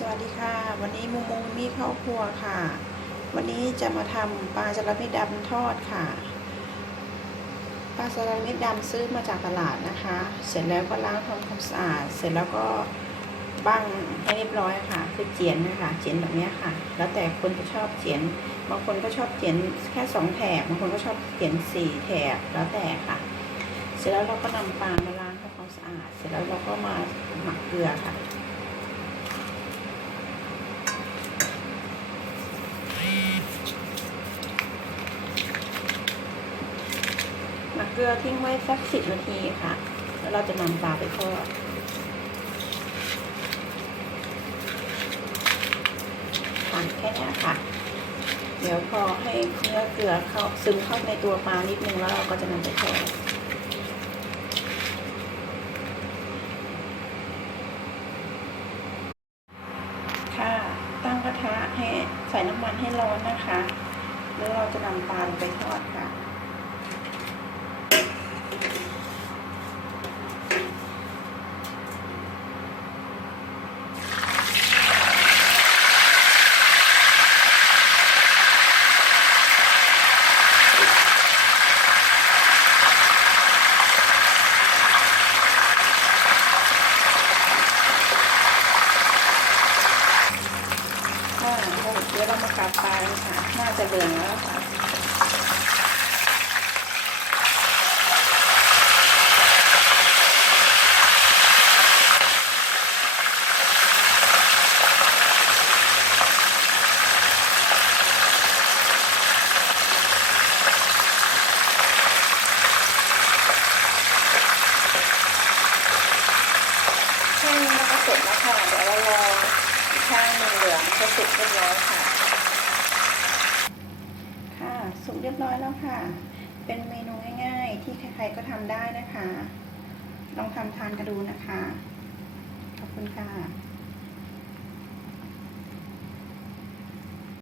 สวัสดีค่ะ วันนี้มุมมุมมีครอบครัวค่ะ วันนี้จะมาทำปลาจระเม็ดำทอดค่ะ ปลาจระเม็ดำซื้อมาจากตลาดนะคะ เสร็จแล้วก็ล้างทำความสะอาด เสร็จแล้วก็บ้างให้เรียบร้อยค่ะ คือเจียนนะคะ เจียนแบบนี้ค่ะ แล้วแต่คนจะชอบเจียน บางคนก็ชอบเจียนแค่สองแถบบางคนก็ชอบเจียนสี่แถบ แล้วแต่ค่ะ เสร็จแล้วเราก็นำปลามาล้างทำความสะอาด เสร็จแล้วเราก็มาหมักเกลือค่ะ หมัก เกลือทิ้งไว้สักสิบนาทีค่ะ แล้วเราจะนำปลาไปทอดค่ะแค่นี้ค่ะ เดี๋ยวพอให้เนื้อเกลือเข้าซึมเข้าในตัวปลานิดนึงแล้วเราก็จะนำไปทอดค่ะ ตั้งกระทะให้ใส่น้ำมันให้ร้อนนะคะ แล้วเราจะนำปลาไปทอดค่ะเดี๋ยวเรามากัดปลากันค่ะ น่าจะเหลืองแล้วค่ะแค่นี้ก็เสร็จแล้วค่ะ เดี๋ยวเรารอ ข้างหนึ่งเหลืองจะสุกเรียบร้อยค่ะ ค่ะสุกเรียบร้อยแล้วค่ะ เป็นเมนูง่ายๆ ที่ใครๆก็ทำได้นะคะ ลองทำทานกันดูนะคะ ขอบคุณค่ะ